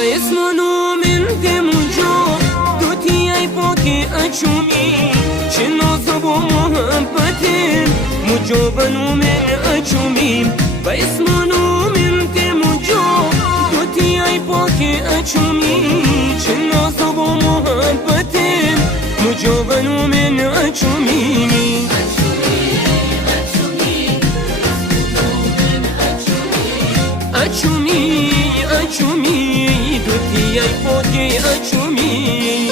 اسمانو من دمونجا دوتی ای پاکی اچومی چه نازو با محبتیم مجابنو من اچومیم و اسمانو من دمونجا دوتی ای پاکی اچومی چه نازو با محبتیم مجابنو من اچومیم اچومی اچومی دوتی ای پاکی اچومی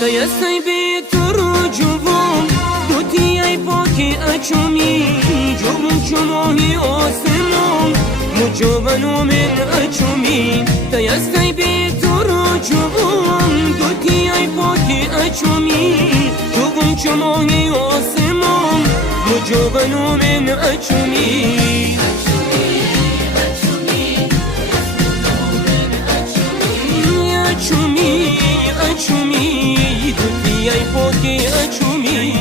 دایستی به تو رو جوون دوتی ای پاکی اچومی جوون چماهی آسمان مجابنو من اچومی دایستی به تو رو جوون دوتی ای پاکی اچومی جوون چماهی آسمان مجابنو من اچومی اچومی اچومی دوتی ای پاکی اچومی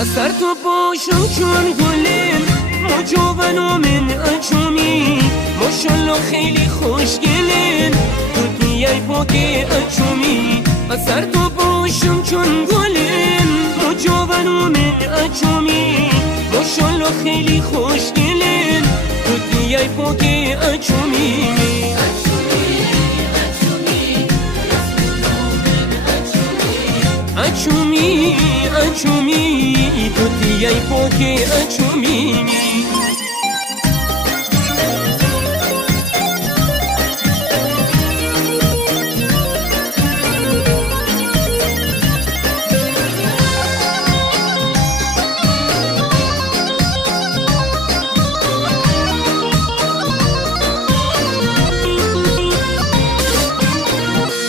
اثر تو باشم چون گلم مجابنو من اچومی ماشالله خیلی خوشگلن دوتی ای پاکی اچومی اثر تو باشم چون گلم مجابنو من اچومی ماشالله خیلی خوشگلن دوتی ای پاکی اچومی اچومی اچومی دوتی ای پاکی اچومی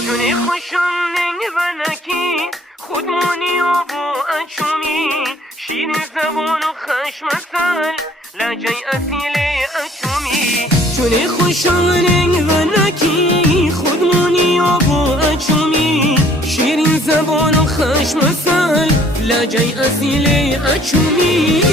جونی خوشم نگی خودمونی و با اچومی شیر زبان و خشم اصل لجه اصیل اچومی چون خوشم رنگ و نکی خودمونی و با اچومی شیرین زبان و خشم اصل لجه اصیل اچومی